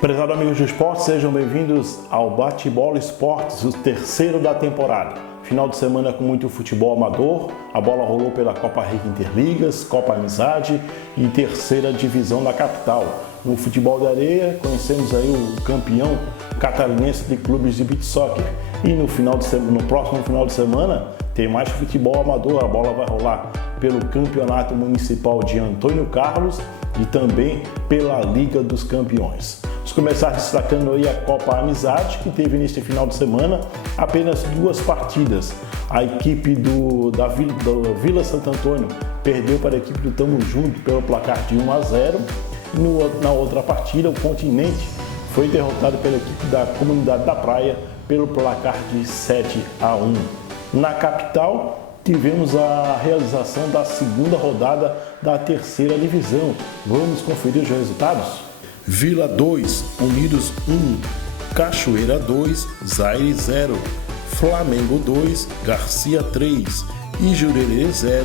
Prezado amigos do esporte, sejam bem-vindos ao Bate-Bola Esportes, o terceiro da temporada. Final de semana com muito futebol amador, a bola rolou pela Copa Rica Interligas, Copa Amizade e terceira divisão da capital. No futebol de areia, conhecemos aí o campeão catarinense de clubes de beach soccer. E no próximo final de semana tem mais futebol amador, a bola vai rolar pelo Campeonato Municipal de Antônio Carlos e também pela Liga dos Campeões. Vamos começar destacando aí a Copa Amizade, que teve neste final de semana apenas duas partidas. A equipe do Vila Santo Antônio perdeu para a equipe do Tamo Junto pelo placar de 1-0. E na outra partida, o Continente foi derrotado pela equipe da Comunidade da Praia pelo placar de 7-1. Na capital, tivemos a realização da segunda rodada da terceira divisão. Vamos conferir os resultados? Vila 2, Unidos 1, Cachoeira 2, Zaire 0, Flamengo 2, Garcia 3 e Jurerê 0,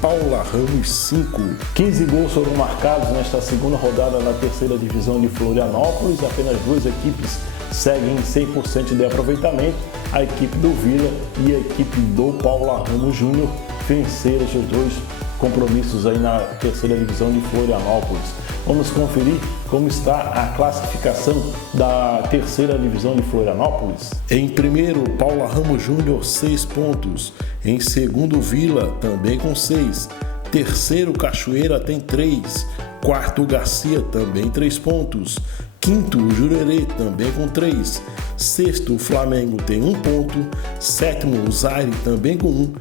Paula Ramos 5. 15 gols foram marcados nesta segunda rodada da terceira divisão de Florianópolis. Apenas duas equipes seguem 100% de aproveitamento. A equipe do Vila e a equipe do Paula Ramos Júnior venceram os dois compromissos aí na terceira divisão de Florianópolis. Vamos conferir como está a classificação da terceira divisão de Florianópolis. Em primeiro, Paula Ramos Júnior, 6 pontos. Em segundo, Vila, também com 6. Terceiro, Cachoeira tem 3. Quarto, Garcia, também 3 pontos. Quinto, Jurerê, também com 3. Sexto, o Flamengo tem 1 ponto. Sétimo, o Zaire, também com 1.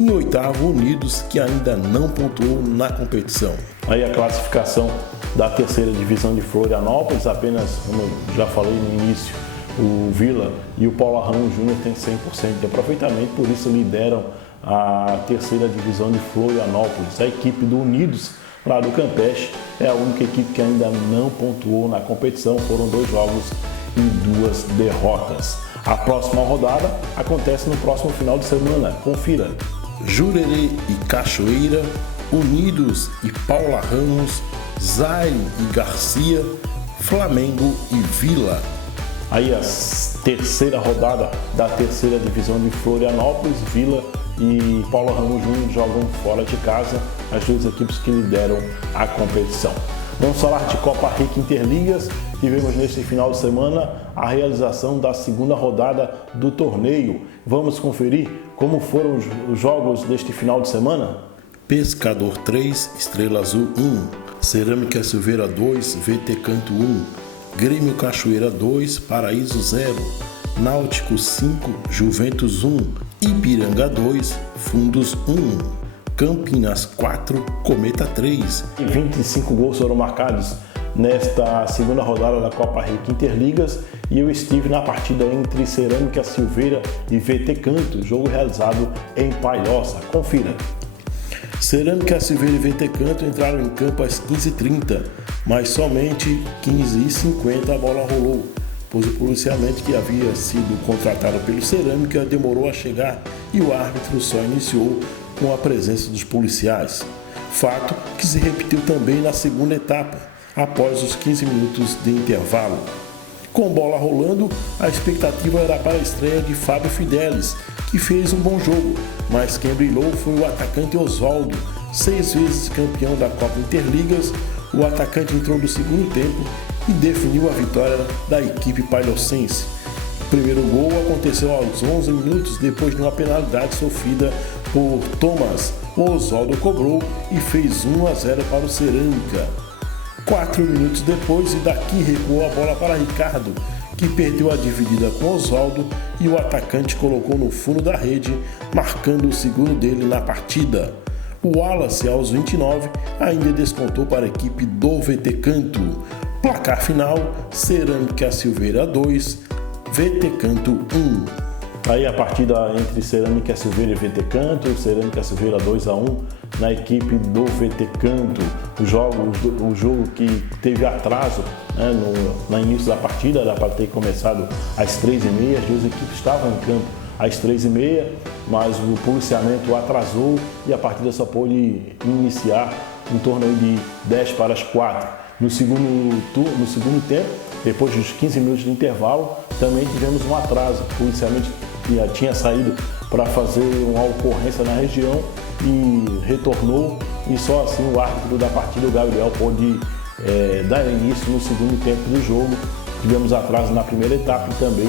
Em oitavo, Unidos, que ainda não pontuou na competição. Aí a classificação da terceira divisão de Florianópolis, apenas, como eu já falei no início, o Vila e o Paula Ramos Júnior têm 100% de aproveitamento, por isso lideram a terceira divisão de Florianópolis. A equipe do Unidos, lá do Campeche, é a única equipe que ainda não pontuou na competição, foram 2 jogos e 2 derrotas. A próxima rodada acontece no próximo final de semana, confira. Jurerê e Cachoeira, Unidos e Paula Ramos, Zaire e Garcia, Flamengo e Vila. Aí a terceira rodada da terceira divisão de Florianópolis, Vila e Paula Ramos Júnior jogam fora de casa, as duas equipes que lideram a competição. Vamos falar de Copa Rica Interligas. Tivemos neste final de semana a realização da segunda rodada do torneio. Vamos conferir como foram os jogos deste final de semana? Pescador 3, Estrela Azul 1, Cerâmica Silveira 2, VT Canto 1, Grêmio Cachoeira 2, Paraíso 0, Náutico 5, Juventus 1, Ipiranga 2, Fundos 1, Campinas 4, Cometa 3. 25 gols foram marcados nesta segunda rodada da Copa Rica Interligas e eu estive na partida entre Cerâmica Silveira e VT Canto, jogo realizado em Palhoça. Confira. Cerâmica Silveira e VT Canto entraram em campo às 15h30, mas somente 15h50 a bola rolou, pois o policiamento que havia sido contratado pelo Cerâmica demorou a chegar e o árbitro só iniciou com a presença dos policiais. Fato que se repetiu também na segunda etapa, após os 15 minutos de intervalo. Com bola rolando, a expectativa era para a estreia de Fábio Fidelis, que fez um bom jogo, mas quem brilhou foi o atacante Oswaldo, 6 vezes campeão da Copa Interligas. O atacante entrou no segundo tempo e definiu a vitória da equipe palhocense. O primeiro gol aconteceu aos 11 minutos depois de uma penalidade sofrida por Thomas. O Oswaldo cobrou e fez 1-0 para o Cerâmica. 4 minutos depois, e daqui recuou a bola para Ricardo, que perdeu a dividida com Oswaldo e o atacante colocou no fundo da rede, marcando o segundo dele na partida. O Wallace, aos 29, ainda descontou para a equipe do VT Canto. Placar final, Cerâmica Silveira 2, VT Canto 1. Aí a partida entre Cerâmica Silveira e VT Canto, Cerâmica Silveira 2-1 na equipe do VT Canto. O jogo que teve atraso, né, no início da partida, era para ter começado às 3h30, as duas equipes estavam em campo às 3h30, mas o policiamento atrasou e a partida só pôde iniciar em torno de 10 para as 4. No segundo tempo, depois dos 15 minutos de intervalo, também tivemos um atraso. Inicialmente tinha saído para fazer uma ocorrência na região e retornou, e só assim o árbitro da partida, o Gabriel, pôde dar início no segundo tempo do jogo. Tivemos atraso na primeira etapa e também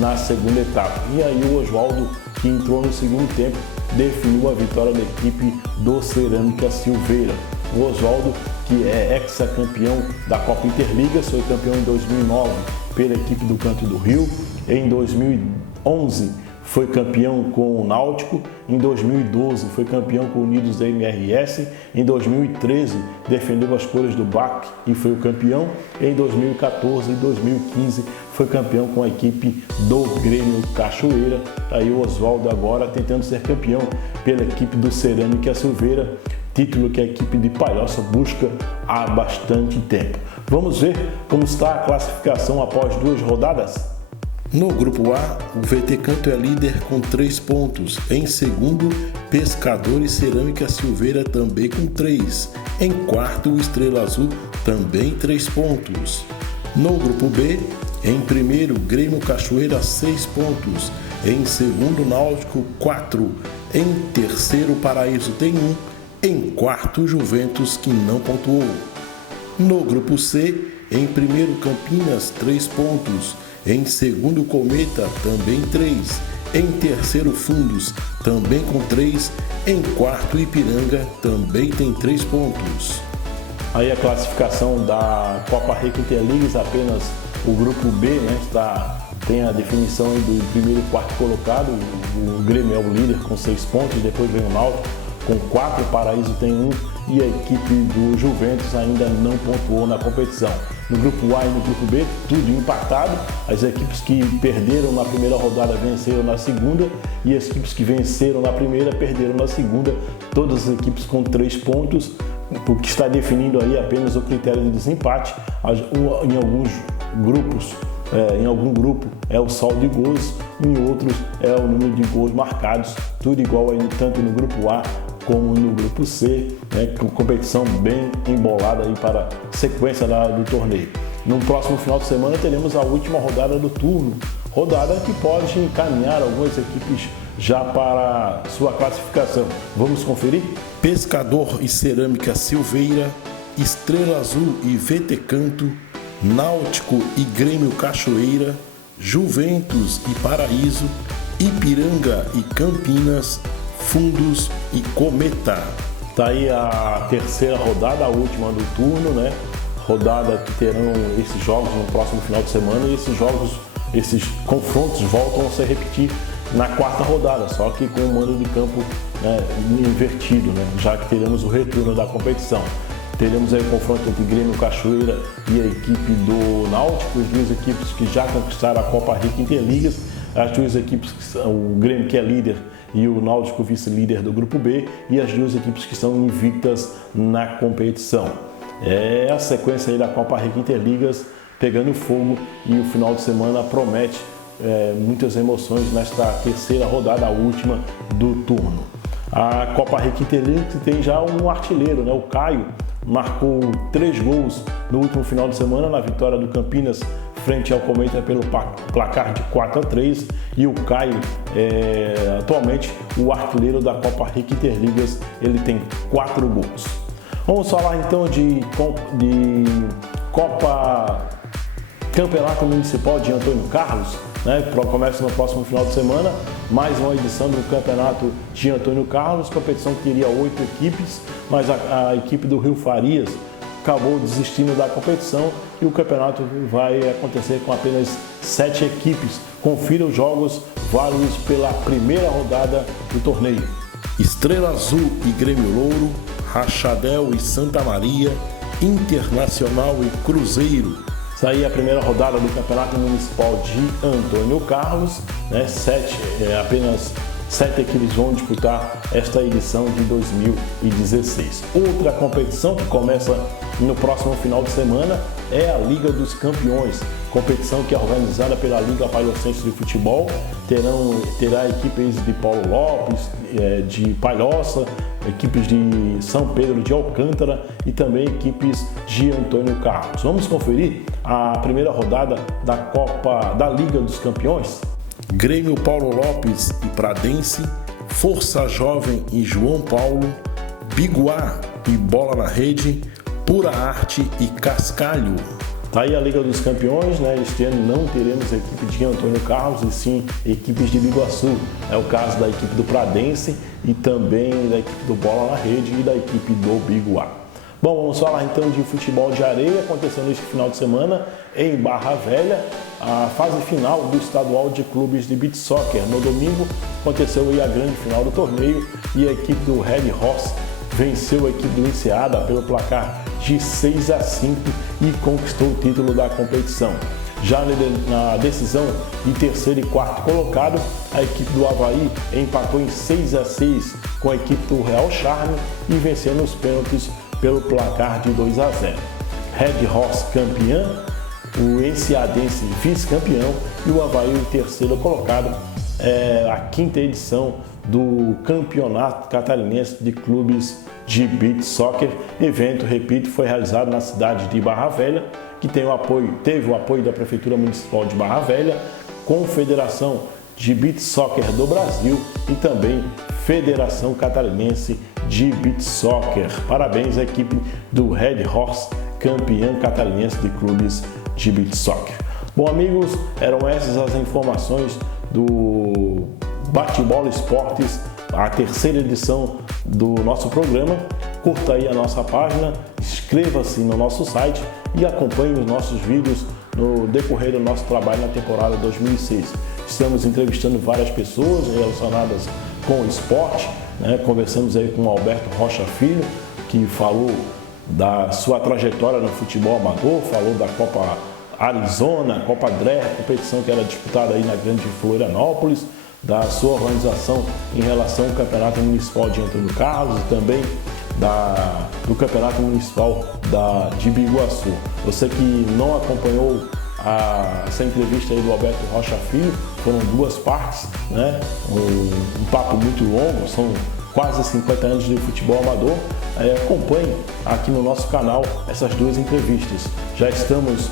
na segunda etapa. E aí o Oswaldo, que entrou no segundo tempo, definiu a vitória da equipe do Cerâmica Silveira. O Oswaldo, que é ex-campeão da Copa Interligas, foi campeão em 2009 pela equipe do Canto do Rio. Em 2011 foi campeão com o Náutico. Em 2012 foi campeão com o Unidos da MRS. Em 2013 defendeu as cores do BAC e foi o campeão. Em 2014 e 2015 foi campeão com a equipe do Grêmio Cachoeira. Aí o Oswaldo agora tentando ser campeão pela equipe do Cerâmica Silveira, título que a equipe de Palhoça busca há bastante tempo. Vamos ver como está a classificação após 2 rodadas? No grupo A, o VT Canto é líder com 3 pontos. Em segundo, Pescador e Cerâmica Silveira também com 3. Em quarto, o Estrela Azul também 3 pontos. No grupo B, em primeiro, Grêmio Cachoeira 6 pontos. Em segundo, Náutico 4. Em terceiro, Paraíso tem 1. Em quarto, Juventus, que não pontuou. No grupo C, em primeiro, Campinas 3 pontos. Em segundo, Cometa, também 3. Em terceiro, Fundos, também com 3. Em quarto, Ipiranga, também tem 3 pontos. Aí a classificação da Copa Rec Interligas, apenas o grupo B, né, tem a definição aí do primeiro e quarto colocado. O Grêmio é o líder com 6 pontos, depois vem o Náutico com 4, o Paraíso tem 1 e a equipe do Juventus ainda não pontuou na competição. No grupo A e no grupo B, tudo empatado. As equipes que perderam na primeira rodada venceram na segunda e as equipes que venceram na primeira perderam na segunda. Todas as equipes com 3 pontos, o que está definindo aí apenas o critério de desempate. Em alguns grupos, em algum grupo é o saldo de gols, em outros é o número de gols marcados, tudo igual aí, tanto no grupo A como no grupo C, né, com competição bem embolada aí para a sequência do torneio. No próximo final de semana teremos a última rodada do turno, rodada que pode encaminhar algumas equipes já para sua classificação. Vamos conferir? Pescador e Cerâmica Silveira, Estrela Azul e VT Canto, Náutico e Grêmio Cachoeira, Juventus e Paraíso, Ipiranga e Campinas, Fundos e Cometa. Tá aí a terceira rodada, a última do turno, né? Rodada que terão esses jogos no próximo final de semana e esses confrontos voltam a se repetir na quarta rodada, só que com o mando de campo, né, invertido, né? Já que teremos o retorno da competição. Teremos aí o confronto entre Grêmio Cachoeira e a equipe do Náutico, as duas equipes que já conquistaram a Copa Rec Interligas, as duas equipes que são o Grêmio, que é líder, e o Náutico, vice-líder do grupo B, e as duas equipes que estão invictas na competição. É a sequência aí da Copa Rec Interligas pegando fogo e o final de semana promete muitas emoções nesta terceira rodada, a última do turno. A Copa Rec Interligas tem já um artilheiro, né? O Caio marcou 3 gols no último final de semana na vitória do Campinas frente ao Cometa pelo placar de 4-3, e o Caio é atualmente o artilheiro da Copa Rec Interligas, ele tem 4 gols. Vamos falar então de Copa Campeonato Municipal de Antônio Carlos, né? Começa no próximo final de semana, mais uma edição do Campeonato de Antônio Carlos, competição que teria 8 equipes, mas a equipe do Rio Farias acabou desistindo da competição e o campeonato vai acontecer com apenas 7 equipes. Confira os jogos válidos pela primeira rodada do torneio. Estrela Azul e Grêmio Louro, Rachadel e Santa Maria, Internacional e Cruzeiro. Isso aí é a primeira rodada do Campeonato Municipal de Antônio Carlos, né? 7, apenas 7 equipes vão disputar esta edição de 2016. Outra competição que começa no próximo final de semana é a Liga dos Campeões, competição que é organizada pela Liga Palhocense de Futebol. Terá equipes de Paulo Lopes, de Palhoça, equipes de São Pedro de Alcântara e também equipes de Antônio Carlos. Vamos conferir a primeira rodada da Liga dos Campeões? Grêmio Paulo Lopes e Pradense, Força Jovem e João Paulo, Biguá e Bola na Rede, Pura Arte e Cascalho. Tá aí a Liga dos Campeões, né? Este ano não teremos equipe de Antônio Carlos e sim equipes de Biguaçu. É o caso da equipe do Pradense e também da equipe do Bola na Rede e da equipe do Biguá. Bom, vamos falar então de futebol de areia, acontecendo este final de semana em Barra Velha, a fase final do estadual de clubes de beach soccer. No domingo aconteceu aí a grande final do torneio e a equipe do Red Horse venceu a equipe do Enseada pelo placar de 6-5 e conquistou o título da competição. Já na decisão de terceiro e quarto colocado, a equipe do Avaí empatou em 6-6 com a equipe do Real Charme e venceu nos pênaltis pelo placar de 2-0. Red Horse campeã, o Enseadense vice-campeão e o Avaí o terceiro colocado. A quinta edição do Campeonato Catarinense de Clubes de Beach Soccer. Evento, repito, foi realizado na cidade de Barra Velha, que teve o apoio da Prefeitura Municipal de Barra Velha, Confederação de Beach Soccer do Brasil e também Federação Catarinense de Beach Soccer. Parabéns à equipe do Red Horse, campeã catarinense de clubes de Beach Soccer. Bom, amigos, eram essas as informações do Bate-Bola Esportes, a terceira edição do nosso programa. Curta aí a nossa página, inscreva-se no nosso site e acompanhe os nossos vídeos no decorrer do nosso trabalho na temporada 2006. Estamos entrevistando várias pessoas relacionadas com o esporte, né? Conversamos aí com o Alberto Rocha Filho, que falou da sua trajetória no futebol amador, falou da Copa Arizona, Copa DRE, competição que era disputada aí na Grande Florianópolis, da sua organização em relação ao Campeonato Municipal de Antônio Carlos e também do Campeonato Municipal de Biguaçu. Você que não acompanhou essa entrevista aí do Alberto Rocha Filho, foram duas partes, né? Um papo muito longo, são quase 50 anos de futebol amador. Acompanhe aqui no nosso canal essas duas entrevistas. Já estamos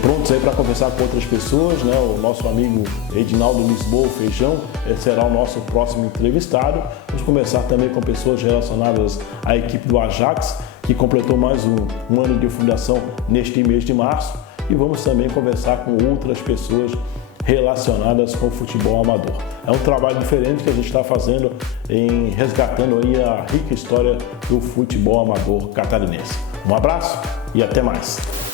prontos aí para conversar com outras pessoas, né? O nosso amigo Edinaldo Lisboa Feijão será o nosso próximo entrevistado. Vamos conversar também com pessoas relacionadas à equipe do Ajax, que completou mais um ano de fundação neste mês de março, e vamos também conversar com outras pessoas relacionadas com o futebol amador. É um trabalho diferente que a gente está fazendo em resgatando aí a rica história do futebol amador catarinense. Um abraço e até mais!